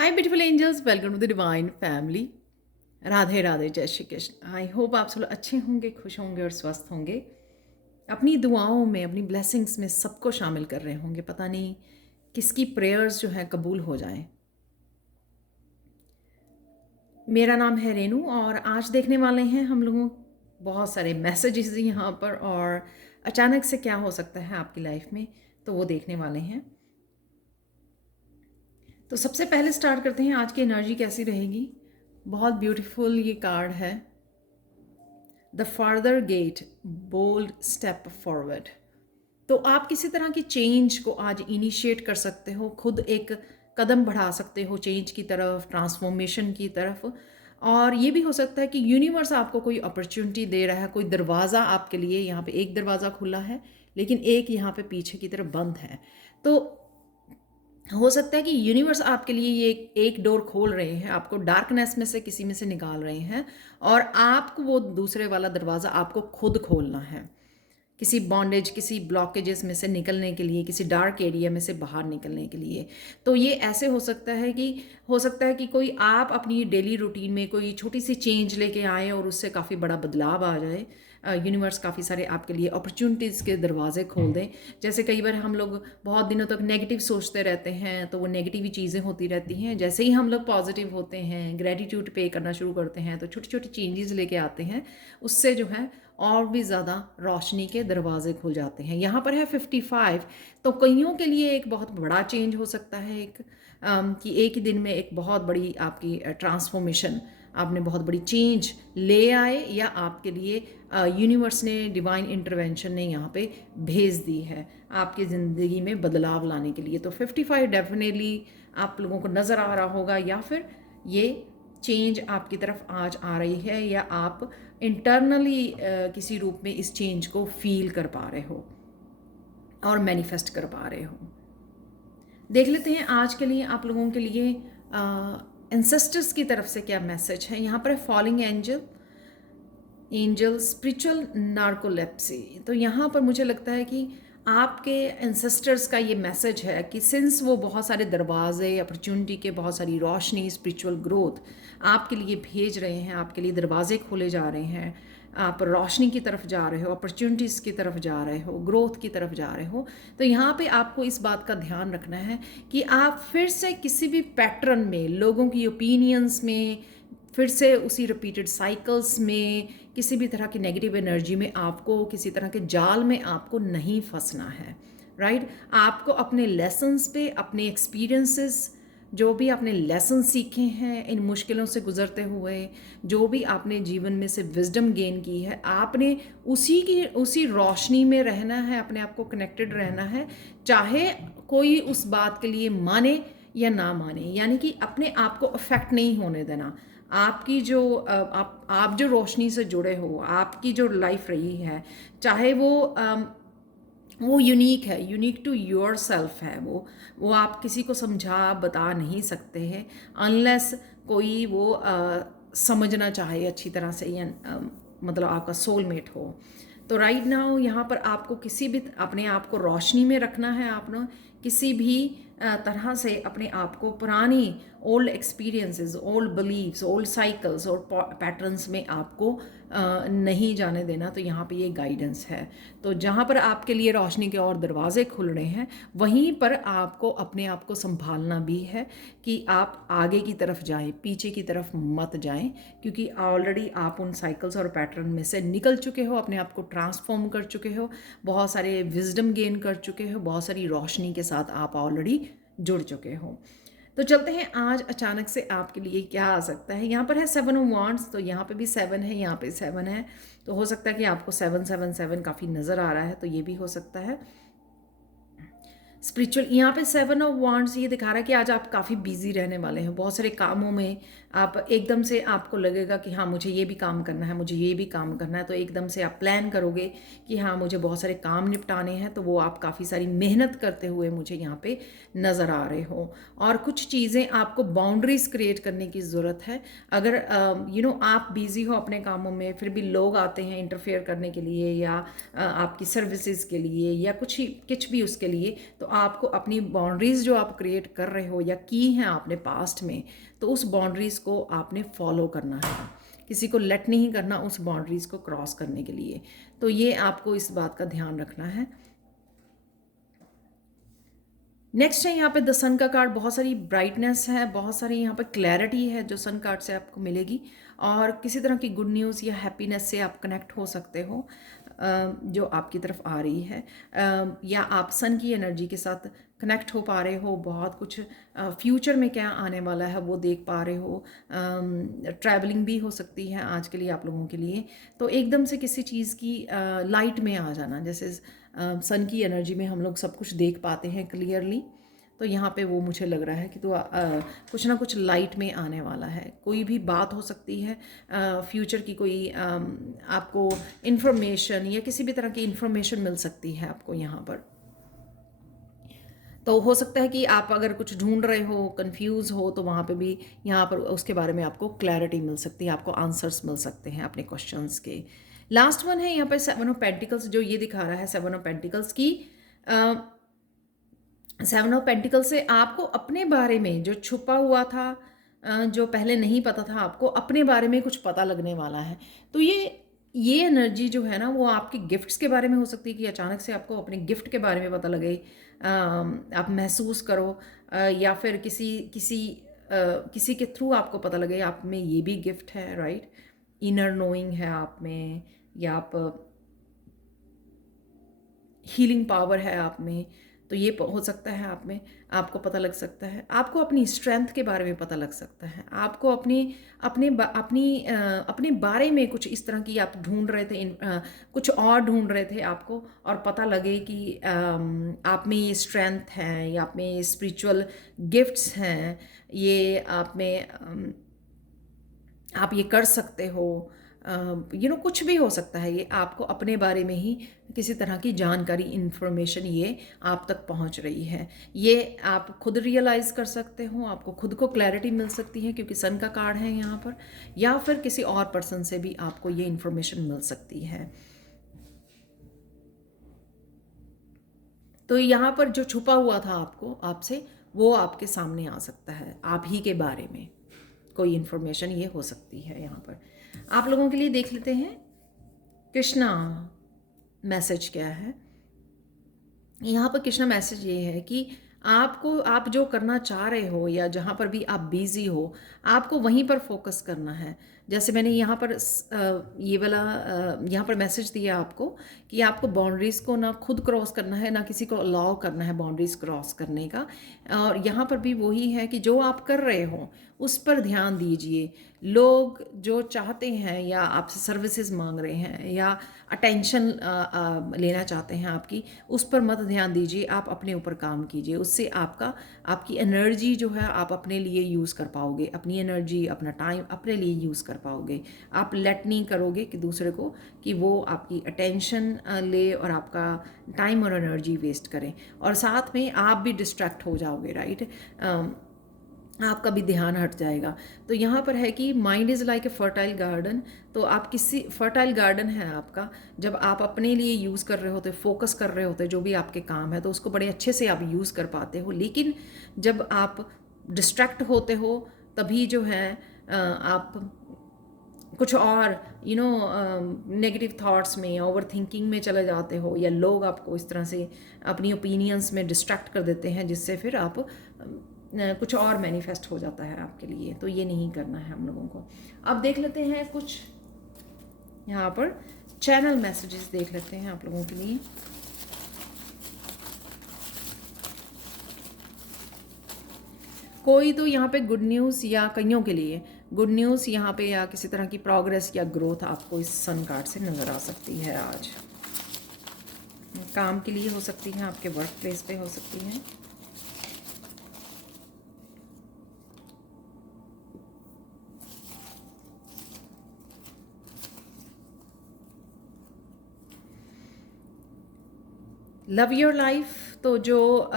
Hi beautiful angels, welcome to the divine family. Radhe Radhe, जय Shri Krishna. I hope आप सब लोग अच्छे होंगे, खुश होंगे और स्वस्थ होंगे। अपनी दुआओं में, अपनी ब्लेसिंग्स में सबको शामिल कर रहे होंगे। पता नहीं किसकी प्रेयर्स जो हैं कबूल हो जाएं। मेरा नाम है रेनू और आज देखने वाले हैं हम लोगों बहुत सारे मैसेजेस यहाँ पर, और अचानक से क्या हो सकता है आपकी लाइफ में, तो वो देखने वाले हैं। तो सबसे पहले स्टार्ट करते हैं आज की एनर्जी कैसी रहेगी। बहुत ब्यूटीफुल ये कार्ड है, the farther gate, bold step forward. तो आप किसी तरह की चेंज को आज इनिशिएट कर सकते हो, खुद एक कदम बढ़ा सकते हो चेंज की तरफ, ट्रांसफॉर्मेशन की तरफ। और ये भी हो सकता है कि यूनिवर्स आपको कोई अपॉर्चुनिटी दे रहा है, कोई दरवाज़ा आपके लिए, यहाँ पे एक दरवाज़ा खुला है लेकिन एक यहाँ पे पीछे की तरफ बंद है। तो हो सकता है कि यूनिवर्स आपके लिए ये एक डोर खोल रहे हैं, आपको डार्कनेस में से किसी में से निकाल रहे हैं, और आपको वो दूसरे वाला दरवाज़ा आपको खुद खोलना है, किसी बॉन्डेज, किसी ब्लॉकेजेस में से निकलने के लिए, किसी डार्क एरिया में से बाहर निकलने के लिए। तो ये ऐसे हो सकता है कि कोई आप अपनी डेली रूटीन में कोई छोटी सी चेंज लेके आए और उससे काफ़ी बड़ा बदलाव आ जाए। यूनिवर्स काफ़ी सारे आपके लिए अपॉर्चुनिटीज़ के दरवाजे खोल दें। जैसे कई बार हम लोग बहुत दिनों तक नेगेटिव सोचते रहते हैं, तो वो नेगेटिव ही चीज़ें होती रहती हैं। जैसे ही हम लोग पॉजिटिव होते हैं, ग्रेटिट्यूड पे करना शुरू करते हैं, तो छोटी छोटी चेंजेस लेके आते हैं, उससे जो है और भी ज़्यादा रोशनी के दरवाजे खुल जाते हैं। यहाँ पर है 55। तो कईयों के लिए एक बहुत बड़ा चेंज हो सकता है, कि एक ही दिन में एक बहुत बड़ी आपकी ट्रांसफॉर्मेशन, आपने बहुत बड़ी चेंज ले आए, या आपके लिए यूनिवर्स ने, डिवाइन इंटरवेंशन ने यहाँ पे भेज दी है आपकी ज़िंदगी में बदलाव लाने के लिए। तो 55 डेफिनेटली आप लोगों को नज़र आ रहा होगा, या फिर ये चेंज आपकी तरफ आज आ रही है, या आप इंटरनली किसी रूप में इस चेंज को फील कर पा रहे हो और मैनिफेस्ट कर पा रहे हो। देख लेते हैं आज के लिए आप लोगों के लिए एंसेस्टर्स की तरफ से क्या मैसेज है। यहाँ पर फॉलिंग एंजल स्पिरिचुअल नार्कोलेप्सी। तो यहाँ पर मुझे लगता है कि आपके एंसेस्टर्स का ये मैसेज है कि सिंस वो बहुत सारे दरवाजे, अपॉर्चुनिटी के, बहुत सारी रोशनी, स्पिरिचुअल ग्रोथ आपके लिए भेज रहे हैं, आपके लिए दरवाजे खोले जा रहे हैं, आप रोशनी की तरफ जा रहे हो, अपॉर्चुनिटीज़ की तरफ जा रहे हो, ग्रोथ की तरफ जा रहे हो। तो यहाँ पे आपको इस बात का ध्यान रखना है कि आप फिर से किसी भी पैटर्न में, लोगों की ओपिनियंस में, फिर से उसी रिपीटेड साइकिल्स में, किसी भी तरह की नेगेटिव एनर्जी में, आपको किसी तरह के जाल में आपको नहीं फंसना है। राइट? आपको अपने लेसन्स पे, अपने एक्सपीरियंसेस, जो भी आपने लेसन सीखे हैं इन मुश्किलों से गुजरते हुए, जो भी आपने जीवन में से विजडम गेन की है, आपने उसी रोशनी में रहना है, अपने आप को कनेक्टेड रहना है, चाहे कोई उस बात के लिए माने या ना माने। यानी कि अपने आप को अफेक्ट नहीं होने देना। आपकी जो आप जो रोशनी से जुड़े हो, आपकी जो लाइफ रही है, चाहे वो यूनिक है, यूनिक टू योर सेल्फ है, वो आप किसी को समझा बता नहीं सकते हैं, अनलेस कोई वो समझना चाहे अच्छी तरह से, या मतलब आपका सोलमेट हो। तो राइट नाउ यहाँ पर आपको किसी भी अपने आप को रोशनी में रखना है। आपने किसी भी तरह से अपने आप को पुरानी old experiences, old believes, old cycles और पैटर्न्स में आपको नहीं जाने देना। तो यहाँ पे ये गाइडेंस है। तो जहाँ पर आपके लिए रोशनी के और दरवाजे खुल रहे हैं, वहीं पर आपको अपने आप को संभालना भी है कि आप आगे की तरफ जाएं, पीछे की तरफ मत जाएं, क्योंकि ऑलरेडी आप उन साइकिल्स और पैटर्न में से निकल चुके हो, अपने आप को ट्रांसफॉर्म कर चुके हो, बहुत सारे विजडम गेन कर चुके हो, बहुत सारी रोशनी के साथ आप ऑलरेडी जुड़ चुके हो। तो चलते हैं आज अचानक से आपके लिए क्या आ सकता है। यहाँ पर है 7 ऑफ वांड्स, तो यहाँ पे भी 7 है, यहाँ पे 7 है। तो हो सकता है कि आपको 777 काफ़ी नज़र आ रहा है, तो ये भी हो सकता है। स्पिरिचुअल, यहाँ पे 7 ऑफ वांड्स ये दिखा रहा है कि आज आप काफ़ी बिजी रहने वाले हैं, बहुत सारे कामों में। आप एकदम से आपको लगेगा कि हाँ मुझे ये भी काम करना है, मुझे ये भी काम करना है, तो एकदम से आप प्लान करोगे कि हाँ मुझे बहुत सारे काम निपटाने हैं। तो वो आप काफ़ी सारी मेहनत करते हुए मुझे यहाँ पे नज़र आ रहे हो, और कुछ चीज़ें आपको बाउंड्रीज क्रिएट करने की ज़रूरत है। अगर आप बिज़ी हो अपने कामों में, फिर भी लोग आते हैं इंटरफेयर करने के लिए, या आपकी सर्विसेज के लिए, या कुछ भी उसके लिए, तो आपको अपनी बाउंड्रीज़ जो आप क्रिएट कर रहे हो या की हैं आपने पास्ट में, तो उस बाउंड्रीज़ को आपने फॉलो करना है, किसी को लेट नहीं करना उस बाउंड्रीज़ को क्रॉस करने के लिए। तो ये आपको इस बात का ध्यान रखना है। नेक्स्ट है यहाँ पे द सन का कार्ड, बहुत सारी ब्राइटनेस है, बहुत सारी यहाँ पे क्लैरिटी है जो सन कार्ड से आपको मिलेगी, और किसी तरह की गुड न्यूज़ या हैप्पीनेस से आप कनेक्ट हो सकते हो जो आपकी तरफ आ रही है, या आप सन की एनर्जी के साथ कनेक्ट हो पा रहे हो, बहुत कुछ फ्यूचर में क्या आने वाला है वो देख पा रहे हो। ट्रैवलिंग भी हो सकती है आज के लिए आप लोगों के लिए, तो एकदम से किसी चीज़ की लाइट में आ जाना, जैसे सन की एनर्जी में हम लोग सब कुछ देख पाते हैं क्लियरली, तो यहाँ पे वो मुझे लग रहा है कि तो कुछ ना कुछ लाइट में आने वाला है। कोई भी बात हो सकती है, फ्यूचर की कोई आपको इन्फॉर्मेशन या किसी भी तरह की इन्फॉर्मेशन मिल सकती है आपको यहाँ पर। तो हो सकता है कि आप अगर कुछ ढूंढ रहे हो, कंफ्यूज हो, तो वहाँ पे भी यहाँ पर उसके बारे में आपको क्लैरिटी मिल सकती है, आपको आंसर्स मिल सकते हैं अपने क्वेश्चंस के। लास्ट वन है यहाँ पे 7 ऑफ पेंटिकल्स, जो ये दिखा रहा है 7 ऑफ पेंटिकल्स की। 7 ऑफ पेंटिकल्स से आपको अपने बारे में जो छुपा हुआ था, जो पहले नहीं पता था आपको, अपने बारे में कुछ पता लगने वाला है। तो ये एनर्जी जो है ना, वो आपके गिफ्ट्स के बारे में हो सकती है कि अचानक से आपको अपने गिफ्ट के बारे में पता लगे, आप महसूस करो, या फिर किसी के थ्रू आपको पता लगे आप में ये भी गिफ्ट है, राइट। इनर नोइंग है आप में, या आप हीलिंग पावर है आप में, तो ये हो सकता है आप में, आपको पता लग सकता है। आपको अपनी स्ट्रेंथ के बारे में पता लग सकता है, आपको अपने बारे में कुछ इस तरह की आप ढूंढ रहे थे, कुछ और ढूंढ रहे थे आपको, और पता लगे कि आप में ये स्ट्रेंथ है, या आप में ये स्पिरिचुअल गिफ्ट्स हैं, ये आप में आप ये कर सकते हो, कुछ भी हो सकता है। ये आपको अपने बारे में ही किसी तरह की जानकारी, इन्फॉर्मेशन ये आप तक पहुंच रही है, ये आप खुद रियलाइज़ कर सकते हो, आपको खुद को क्लैरिटी मिल सकती है क्योंकि सन का कार्ड है यहाँ पर, या फिर किसी और पर्सन से भी आपको ये इन्फॉर्मेशन मिल सकती है। तो यहाँ पर जो छुपा हुआ था आपको आपसे, वो आपके सामने आ सकता है, आप ही के बारे में कोई इन्फॉर्मेशन ये हो सकती है। यहाँ पर आप लोगों के लिए देख लेते हैं कृष्णा मैसेज क्या है। यहाँ पर कृष्णा मैसेज ये है कि आप जो करना चाह रहे हो या जहाँ पर भी आप बिज़ी हो, आपको वहीं पर फोकस करना है। जैसे मैंने यहाँ पर ये वाला यहाँ पर मैसेज दिया आपको कि आपको बाउंड्रीज़ को ना खुद क्रॉस करना है, ना किसी को अलाउ करना है बाउंड्रीज़ क्रॉस करने का। और यहाँ पर भी वही है कि जो आप कर रहे हो उस पर ध्यान दीजिए। लोग जो चाहते हैं या आपसे सर्विसेज मांग रहे हैं या अटेंशन लेना चाहते हैं आपकी, उस पर मत ध्यान दीजिए, आप अपने ऊपर काम कीजिए। उससे आपकी एनर्जी जो है आप अपने लिए यूज़ कर पाओगे, अपनी एनर्जी, अपना टाइम अपने लिए यूज़ कर पाओगे। आप लेट नहीं करोगे कि दूसरे को कि वो आपकी अटेंशन ले और आपका टाइम और एनर्जी वेस्ट करें, और साथ में आप भी डिस्ट्रैक्ट हो जाओगे, राइट। आपका भी ध्यान हट जाएगा। तो यहाँ पर है कि mind is like a fertile garden. तो आप किसी फर्टाइल गार्डन है आपका, जब आप अपने लिए यूज़ कर रहे होते, फोकस कर रहे होते जो भी आपके काम है, तो उसको बड़े अच्छे से आप यूज़ कर पाते हो। लेकिन जब आप डिस्ट्रैक्ट होते हो तभी जो है आप कुछ और नेगेटिव थॉट्स में, ओवर थिंकिंग में चले जाते हो, या लोग आपको इस तरह से अपनी ओपिनियंस में डिस्ट्रैक्ट कर देते हैं, जिससे फिर आप कुछ और मैनिफेस्ट हो जाता है आपके लिए। तो ये नहीं करना है हम लोगों को। अब देख लेते हैं कुछ यहाँ पर चैनल मैसेजेस देख लेते हैं आप लोगों के लिए। कोई तो यहाँ पे गुड न्यूज़, या कईयों के लिए गुड न्यूज़ यहाँ पे, या किसी तरह की प्रोग्रेस या ग्रोथ आपको इस सन कार्ड से नज़र आ सकती है। आज काम के लिए हो सकती है, आपके वर्क प्लेस पे हो सकती है। लव योर लाइफ, तो जो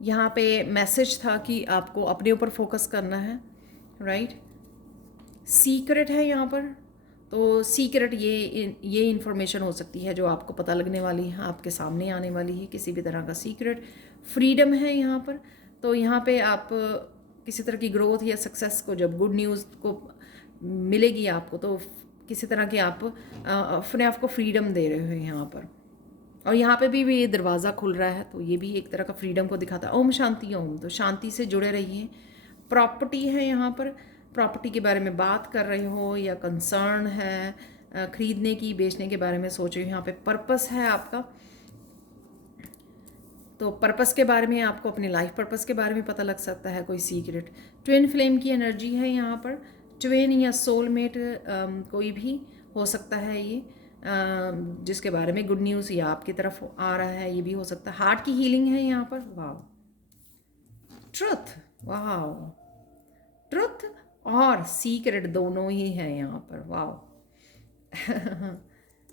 यहाँ पे मैसेज था कि आपको अपने ऊपर फोकस करना है, राइट। सीक्रेट है यहाँ पर, तो सीक्रेट ये इन्फॉर्मेशन हो सकती है जो आपको पता लगने वाली है, आपके सामने आने वाली है, किसी भी तरह का सीक्रेट। फ्रीडम है यहाँ पर, तो यहाँ पे आप किसी तरह की ग्रोथ या सक्सेस को, जब गुड न्यूज़ को मिलेगी आपको, तो किसी तरह की आप अपने आप को फ्रीडम दे रहे हो यहाँ पर। और यहाँ पे भी ये दरवाज़ा खुल रहा है, तो ये भी एक तरह का फ्रीडम को दिखाता है। ओम शांति ओम, तो शांति से जुड़े रहिए। प्रॉपर्टी है यहाँ पर, प्रॉपर्टी के बारे में बात कर रहे हो या कंसर्न है, खरीदने की बेचने के बारे में सोच रहे हो। यहाँ पे पर्पस है आपका, तो पर्पस के बारे में आपको अपने लाइफ पर्पस के बारे में पता लग सकता है, कोई सीक्रेट। ट्विन फ्लेम की एनर्जी है यहाँ पर, ट्विन या सोलमेट कोई भी हो सकता है ये, जिसके बारे में गुड न्यूज़ या आपकी तरफ आ रहा है, ये भी हो सकता है। हार्ट की हीलिंग है यहाँ पर, वाह। ट्रुथ, वाह, ट्रुथ और सीक्रेट दोनों ही हैं यहाँ पर, वाह।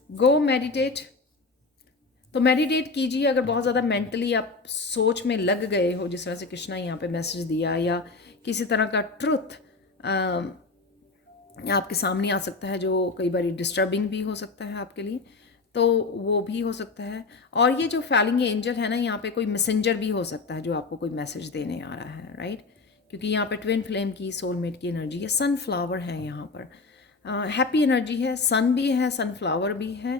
गो मेडिटेट, तो मेडिटेट कीजिए। अगर बहुत ज़्यादा मेंटली आप सोच में लग गए हो, जिस तरह से कृष्णा यहाँ पे मैसेज दिया, या किसी तरह का ट्रुथ आपके सामने आ सकता है जो कई बार डिस्टर्बिंग भी हो सकता है आपके लिए, तो वो भी हो सकता है। और ये जो फैलिंग एंजल है ना, यहाँ पे कोई मैसेंजर भी हो सकता है जो आपको कोई मैसेज देने आ रहा है, राइट। क्योंकि यहाँ पे ट्विन फ्लेम की, सोलमेट की एनर्जी है। सनफ्लावर है यहाँ पर, हैप्पी एनर्जी है, सन भी है, सनफ्लावर भी है।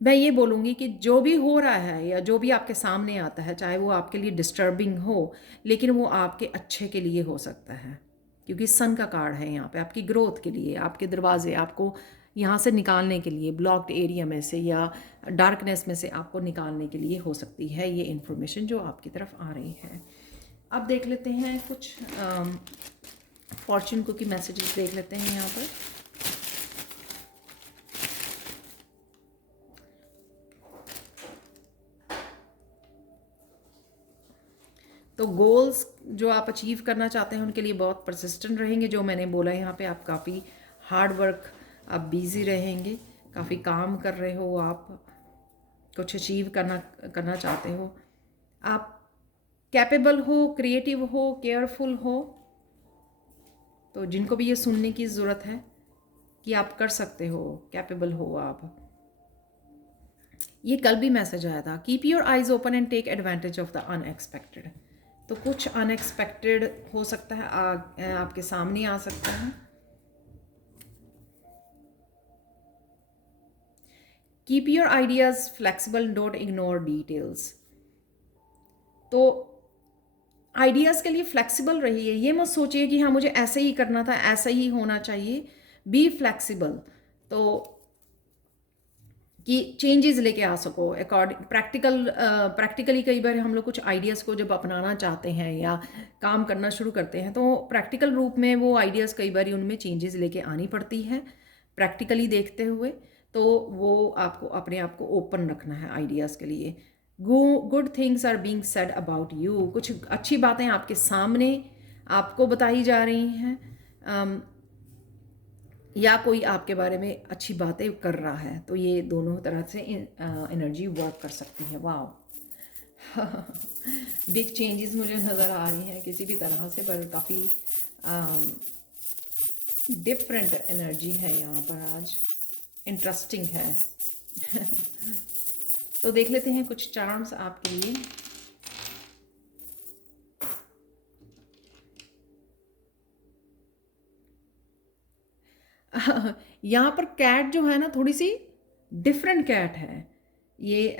मैं ये बोलूँगी कि जो भी हो रहा है या जो भी आपके सामने आता है, चाहे वो आपके लिए डिस्टर्बिंग हो, लेकिन वो आपके अच्छे के लिए हो सकता है, क्योंकि सन का कार्ड है यहाँ पे, आपकी ग्रोथ के लिए, आपके दरवाजे आपको यहाँ से निकालने के लिए, ब्लॉक्ड एरिया में से या डार्कनेस में से आपको निकालने के लिए हो सकती है ये इन्फॉर्मेशन जो आपकी तरफ आ रही है। अब देख लेते हैं कुछ फॉर्च्यून कुकी मैसेजेस देख लेते हैं यहाँ पर। तो गोल्स जो आप अचीव करना चाहते हैं उनके लिए बहुत परसिस्टेंट रहेंगे। जो मैंने बोला यहाँ पे, आप काफ़ी हार्ड वर्क, आप बिजी रहेंगे, काफ़ी काम कर रहे हो, आप कुछ अचीव करना चाहते हो, आप कैपेबल हो, क्रिएटिव हो, केयरफुल हो। तो जिनको भी ये सुनने की ज़रूरत है कि आप कर सकते हो, कैपेबल हो आप। ये कल भी मैसेज आया था, keep your eyes open and take advantage of the unexpected. तो कुछ अनएक्सपेक्टेड हो सकता है, आपके सामने आ सकता है। Keep your ideas flexible, don't ignore details. तो आइडियाज़ के लिए फ्लेक्सिबल रहिए, ये मत सोचिए कि हाँ मुझे ऐसे ही करना था, ऐसा ही होना चाहिए। बी फ्लेक्सिबल, तो कि चेंजेस लेके आ सको अकॉर्डिंग प्रैक्टिकली। कई बार हम लोग कुछ आइडियाज़ को जब अपनाना चाहते हैं या काम करना शुरू करते हैं, तो प्रैक्टिकल रूप में वो आइडियाज़ कई बार उनमें चेंजेस लेके आनी पड़ती है प्रैक्टिकली देखते हुए। तो वो आपको अपने आप को ओपन रखना है आइडियाज़ के लिए। Good things are being said about you, कुछ अच्छी बातें आपके सामने आपको बताई जा रही हैं, या कोई आपके बारे में अच्छी बातें कर रहा है। तो ये दोनों तरह से एनर्जी वर्क कर सकती है। वाह। बिग चेंजेस मुझे नज़र आ रही हैं किसी भी तरह से, पर काफ़ी डिफरेंट एनर्जी है यहाँ पर आज, इंटरेस्टिंग है। तो देख लेते हैं कुछ चार्म्स आपके लिए। यहाँ पर कैट जो है ना, थोड़ी सी डिफरेंट कैट है ये।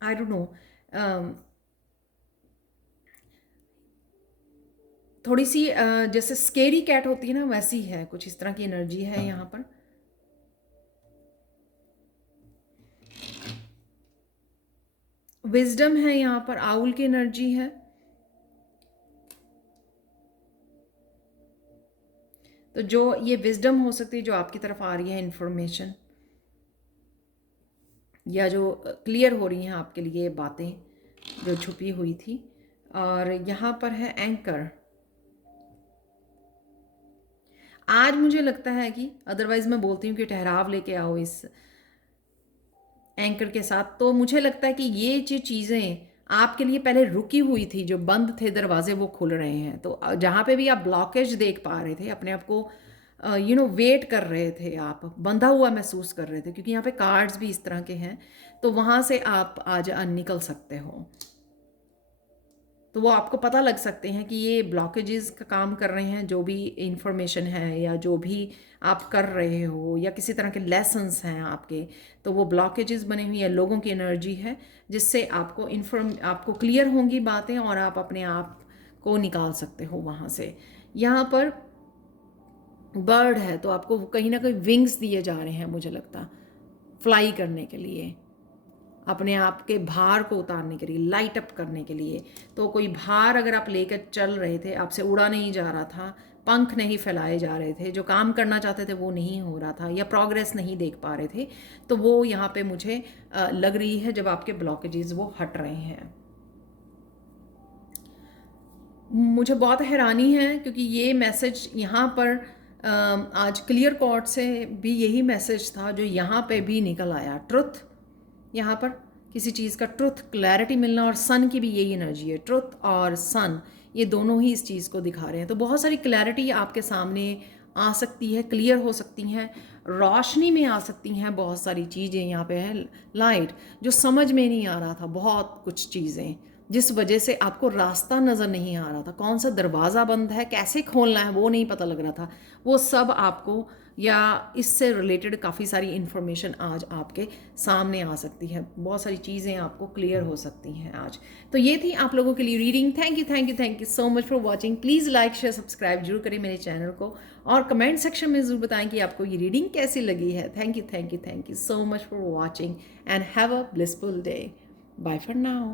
आई डोंट नो, थोड़ी सी जैसे स्केरी कैट होती है ना, वैसी है, कुछ इस तरह की एनर्जी है यहाँ पर। विजडम है यहाँ पर, आउल की एनर्जी है। तो जो ये विजडम हो सकती है जो आपकी तरफ आ रही है इन्फॉर्मेशन, या जो क्लियर हो रही हैं आपके लिए बातें जो छुपी हुई थी। और यहाँ पर है एंकर। आज मुझे लगता है कि, अदरवाइज मैं बोलती हूँ कि ठहराव लेके आओ इस एंकर के साथ। तो मुझे लगता है कि ये जो चीज़ें आपके लिए पहले रुकी हुई थी, जो बंद थे दरवाजे वो खुल रहे हैं। तो जहाँ पे भी आप ब्लॉकेज देख पा रहे थे, अपने आप को वेट कर रहे थे, आप बंधा हुआ महसूस कर रहे थे, क्योंकि यहाँ पे कार्ड्स भी इस तरह के हैं, तो वहाँ से आप आज निकल सकते हो। तो वो आपको पता लग सकते हैं कि ये ब्लॉकेजेस का काम कर रहे हैं, जो भी इंफॉर्मेशन है या जो भी आप कर रहे हो या किसी तरह के लेसन्स हैं आपके, तो वो ब्लॉकेजेस बने हुए हैं, लोगों की एनर्जी है, जिससे आपको क्लियर होंगी बातें और आप अपने आप को निकाल सकते हो वहाँ से। यहाँ पर बर्ड है, तो आपको कहीं ना कहीं विंग्स दिए जा रहे हैं, मुझे लगता, फ्लाई करने के लिए, अपने आप के भार को उतारने के लिए, लाइट अप करने के लिए। तो कोई भार अगर आप लेकर चल रहे थे, आपसे उड़ा नहीं जा रहा था, पंख नहीं फैलाए जा रहे थे, जो काम करना चाहते थे वो नहीं हो रहा था, या प्रोग्रेस नहीं देख पा रहे थे, तो वो यहाँ पे मुझे लग रही है जब आपके ब्लॉकेजेस वो हट रहे हैं। मुझे बहुत हैरानी है, क्योंकि ये मैसेज यहाँ पर आज क्लियर कॉर्ड से भी यही मैसेज था जो यहाँ पे भी निकल आया। ट्रुथ, यहाँ पर किसी चीज़ का ट्रुथ, क्लैरिटी मिलना, और सन की भी यही एनर्जी है। ट्रुथ और सन, ये दोनों ही इस चीज़ को दिखा रहे हैं। तो बहुत सारी क्लैरिटी आपके सामने आ सकती है, क्लियर हो सकती हैं, रोशनी में आ सकती हैं। बहुत सारी चीज़ें यहाँ पे है, लाइट, जो समझ में नहीं आ रहा था, बहुत कुछ चीज़ें जिस वजह से आपको रास्ता नज़र नहीं आ रहा था, कौन सा दरवाज़ा बंद है, कैसे खोलना है, वो नहीं पता लग रहा था, वो सब आपको, या इससे रिलेटेड काफ़ी सारी इन्फॉर्मेशन आज आपके सामने आ सकती है। बहुत सारी चीज़ें आपको क्लियर हो सकती हैं आज। तो ये थी आप लोगों के लिए reading. Thank you so much for watching. Please like share subscribe जरूर करें मेरे चैनल को, और कमेंट सेक्शन में ज़रूर बताएं कि आपको ये रीडिंग कैसी लगी है। Thank you so much for watching and have a blissful day. Bye for now.